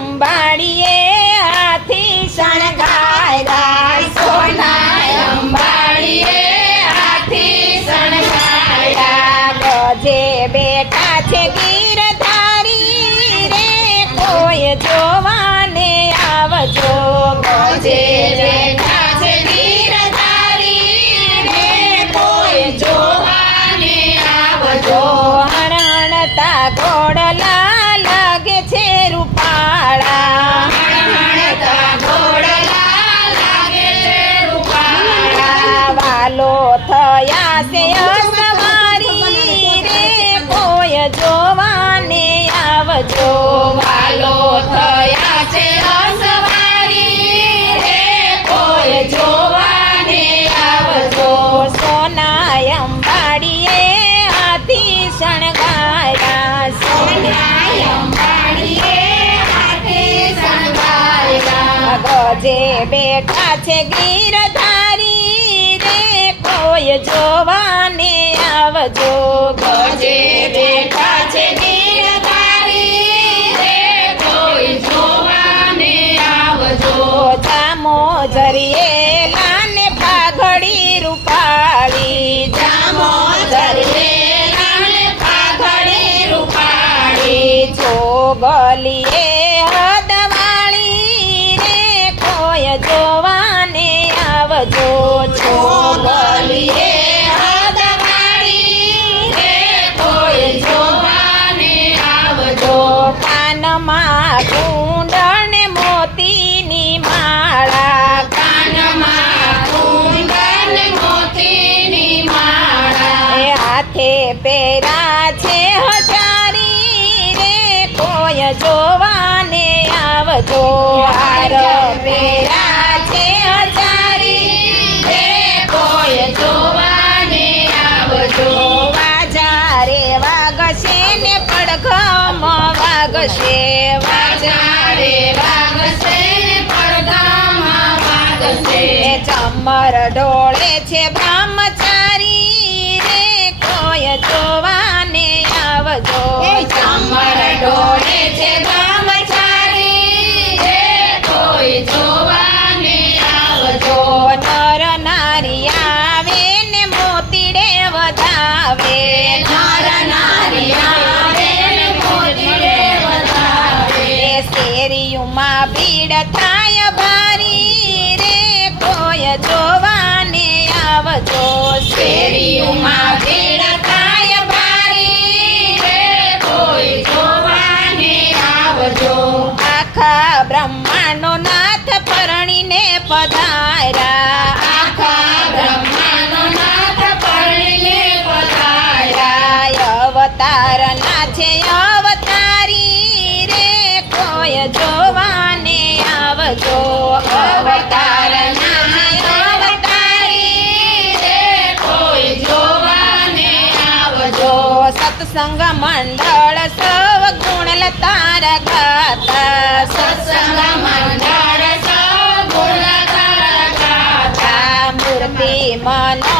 અંબાડીએ હાથી શણગાર્યા, સોના અંબાડીએ હાથી શણગાર્યા, ગજે બેઠા છે ગીરધારી રે, કોઈ જોવાને આવજો, ગજે બેઠા છે ગીરધારી રે, કોઈ જોવાને આવજો, હણતા ઘોડલા લાગે છે રૂપાળા, હણતા ઘોડલા લાગે છે રૂપાળા, વાલો થયા છે અસવારી રે, કોઈ જોવાને આવજો, વાલો થયા છે અસવારી રે, કોઈ જોવાને આવજો, સોના અંબાડીએ હાથી શણગાર્યા, સોના અંબાડીએ હાથી શણગાર્યા, ગજે બેઠા છે ગીરધારી રે, કોઈ જોવાને આવજો, ગજે બેઠા છે ગીરધારી રે, કોઈ જોવાને આવજો, જામો જરીએ લાને પાઘડી રૂપાળી, જામો જરીએ લાને પાઘડી રૂપાળી, ચોગલીએ હદવાળી રે, કોઈ જોવાને આવજો, ચોગલીએ હદવાળી રે, કોઈ જોવાને આવજો, કાનમાં કુંડળ ને મોતીની માળા, કાનમાં કુંડળ ને મોતીની માળા, એ હાથે પહેરા છે હજારી રે, કોઈ જોવાને આવજો, હાર પહેરા છે હજારી રે, કોઈ જોવાને આવજો, વાજા રે વાગશે ને પડઘમ વાગશે, વાજા રે વાગશે ને પડઘમ વાગશે, ચમર ઢોળે છે બ્રહ્મચારી રે, કોઈ જોવાને આવજો, ચમર ઢોળે છે બ્રહ્મચારી રે, કોઈ જોવાને આવજો, નર નારી આવે ને મોતીડે વધાવે, નર નારી આવે ને મોતીડે વધાવે, શેરીઓમાં ભીડ થાય ભારી રે, કોઈ જોવાને આવજો, શેરીઓમાં ભીડ થાય ભારી રે, કોઈ જોવાને આવજો, આખા બ્રહ્માંડનો નાથ પરણીને પધાર્યા, આખા બ્રહ્માંડનો નાથ પરણીને પધાર્યા, અવતારના છે અવતારી રે, કોઈ જોવાને આવજો, અવતારના છે અવતારી રે, કોઈ જોવાને આવજો, સત્સંગ મંડળ સૌ ગુણ લતાર ગાતા, સત્સંગ મંડળ સૌ ગુણ લતાર ગાતા, મૂર્તિ મનો